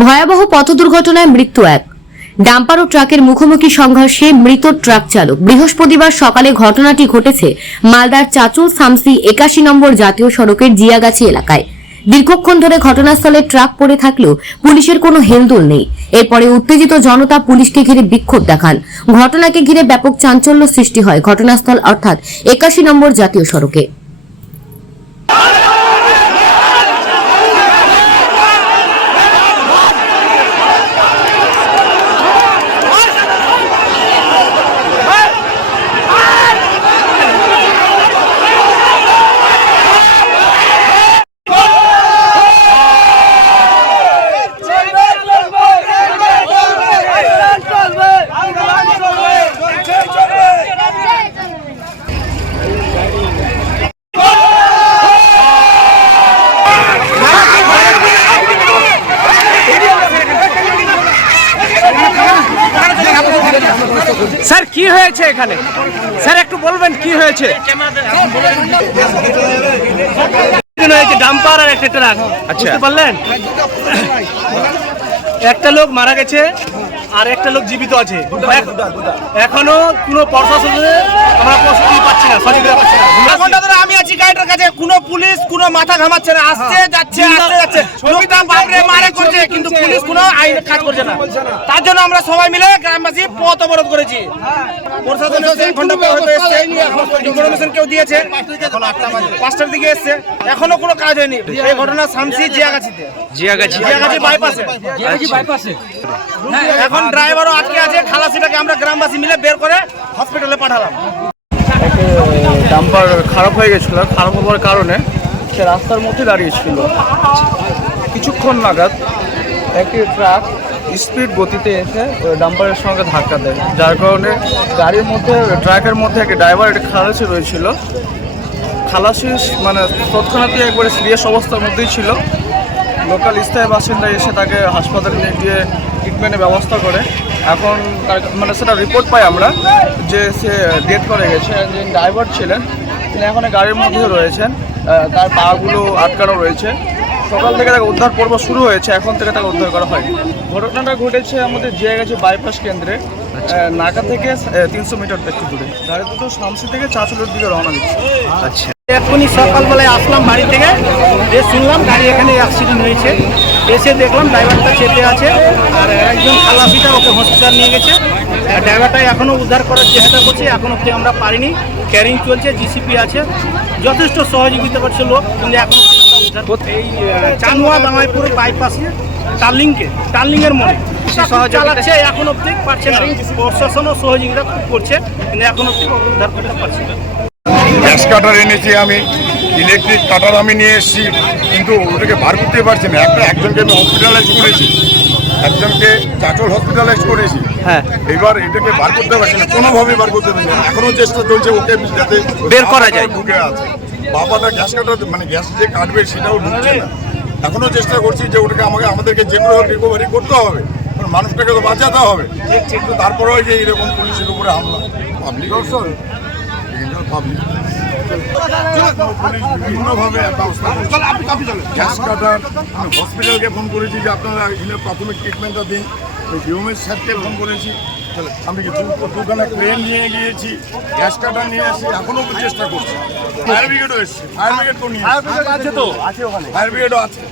ভয়াবহ পথ দুর্ঘটনায় মৃত্যু এক। ডাম্পার ও ট্রাকের মুখোমুখি সংঘর্ষে মৃত ট্রাক চালক। বৃহস্পতিবার সকালে ঘটনাটি ঘটেছে মালদার চাচল সামসি ৮১ নম্বর জাতীয় সড়কের জিয়াগাছি এলাকায়। দীর্ঘক্ষণ ধরে ঘটনাস্থলে ট্রাক পড়ে থাকলেও পুলিশের কোনো হেলদোল নেই। এরপরে উত্তেজিত জনতা পুলিশকে ঘিরে বিক্ষোভ দেখান। ঘটনাকে ঘিরে ব্যাপক চাঞ্চল্য সৃষ্টি হয় ঘটনাস্থল অর্থাৎ ৮১ নম্বর জাতীয় সড়কে। স্যার কি হয়েছে এখানে? স্যার একটু বলবেন কি হয়েছে? ডাম্পার আর একটা ট্রাক। আচ্ছা, বললেন একটা লোক মারা গেছে আর একটা লোক জীবিত আছে। এখনো কোনো প্রশাসনের আমরা প্রস্তুতি পাচ্ছি না, সহযোগিতা পাচ্ছি না। ঘন্টা ধরে আমি আছি গাড়িটার কাছে, কোনো পুলিশ কোনো মাথা ঘামাচ্ছে না। আসছে যাচ্ছে আসছে যাচ্ছে, লোকটা বাপরে মারে করছে, কিন্তু পুলিশ কোনো আইন কাজ করছে না। তার জন্য আমরা সবাই মিলে গ্রামবাসী পথ অবরোধ করেছি। প্রশাসন ঘন্টা পর হতে এসছে, ইনফরমেশন কেউ দিয়েছে 5টার দিকে এসছে, এখনো কোনো কাজ হয়নি। এই ঘটনা শামসি জিয়াগাছি বাইপাসে। এখন ড্রাইভারও আটকে আছে, খালাসিটাকে আমরা গ্রামবাসী মিলে বের করে হসপিটালে পাঠালাম। ডাম্পার খারাপ হয়ে গেছিল, খারাপ হওয়ার কারণে সে রাস্তার মধ্যে দাঁড়িয়েছিল। কিছুক্ষণ নাগাদ একটি ট্রাক স্পিড গতিতে এসে ডাম্পারের সঙ্গে ধাক্কা দেয়, যার কারণে গাড়ির মধ্যে ট্রাকের মধ্যে একটি ড্রাইভার একটি খালাসি রয়েছিল। খালাসি মানে তৎক্ষণাৎই একবারে সিরিয়াস অবস্থার মধ্যেই ছিল। লোকাল স্থায়ী বাসিন্দা এসে তাকে হাসপাতালে নিয়ে গিয়ে ট্রিটমেন্টের ব্যবস্থা করে। এখন তার মানে সেটা রিপোর্ট পাই আমরা যে সে ডেথ করে গেছে। যিনি ড্রাইভার ছিলেন তিনি এখন গাড়ির মধ্যে রয়েছেন, তার পাগুলো আটকানো রয়েছে। সকাল থেকে তাকে উদ্ধার পর্ব শুরু হয়েছে, এখন থেকে তাকে উদ্ধার করা হয়। ঘটনাটা ঘটেছে আমাদের জিয়াগাছি বাইপাস কেন্দ্রে, নাকা থেকে 300 মিটার একটু দূরে। গাড়ি দুটো শামসি থেকে চাচলের দিকে রওনা দিচ্ছে। আচ্ছা, এখনই সকালবেলায় আসলাম বাড়ি থেকে, শুনলাম গাড়ি এখানে অ্যাক্সিডেন্ট হয়েছে। এসে দেখলাম ড্রাইভারটা চেপে আছে আর একজন খালাসিটা ওকে হসপিটাল নিয়ে গেছে। ড্রাইভারটা এখনও উদ্ধার করার চেষ্টা করছে, এখন অব্দি আমরা পারিনি। ক্যারিং চলছে, জিসিপি আছে, যথেষ্ট সহযোগিতা করছে লোক, কিন্তু এখন অব্দি আমরা উদ্ধার করতে। এই চানুয়া দামাইপুর বাইপাসে টার্লিংয়ের মোড়ে চালাচ্ছে, এখন অব্দি পারছে না। প্রশাসনও সহযোগিতা করছে, কিন্তু এখন অব্দি উদ্ধার করতে পারছে না। গ্যাস কাটার এনেছি আমি, ইলেকট্রিক কাটার আমি নিয়ে এসেছি, কিন্তু ওটাকে বার করতে পারছি না। একজনকে আমি হসপিটালাইজ করেছি, একজনকে চাচল হসপিটালাইজ করেছি। হ্যাঁ, এবার এটাকে বার করতে পারছি না, কোনোভাবেই বার করতে পারছি না। এখনো চেষ্টা চলছে ওকে যাতে বের করা যায়। ঢুকে আছে বাবাটা গ্যাস কাটার মানে গ্যাস যে কাটবে সেটাও ঢুকছে না। এখনো চেষ্টা করছি যে ওটাকে আমাদেরকে যে করে রিকভারি করতে হবে, মানুষটাকে তো বাঁচাতে হবে। কিন্তু তারপরেও যে এরকম পুলিশের উপরে হামলা, পাবলিক বিভিন্নভাবে গ্যাস কাটার। আমি হসপিটালকে ফোন করেছি যে আপনারা এখানে প্রাথমিক ট্রিটমেন্টটা দিন। ডিওমের স্যারকে ফোন করেছি, আমি দুখানে ক্রেন নিয়ে গিয়েছি, গ্যাস কাটার নিয়ে এসেছি, এখনও চেষ্টা করছি। ফায়ার ব্রিগেডও এসছে, ফায়ার ব্রিগেড তো নিয়ে আছে, ফায়ার ব্রিগেডও আছে।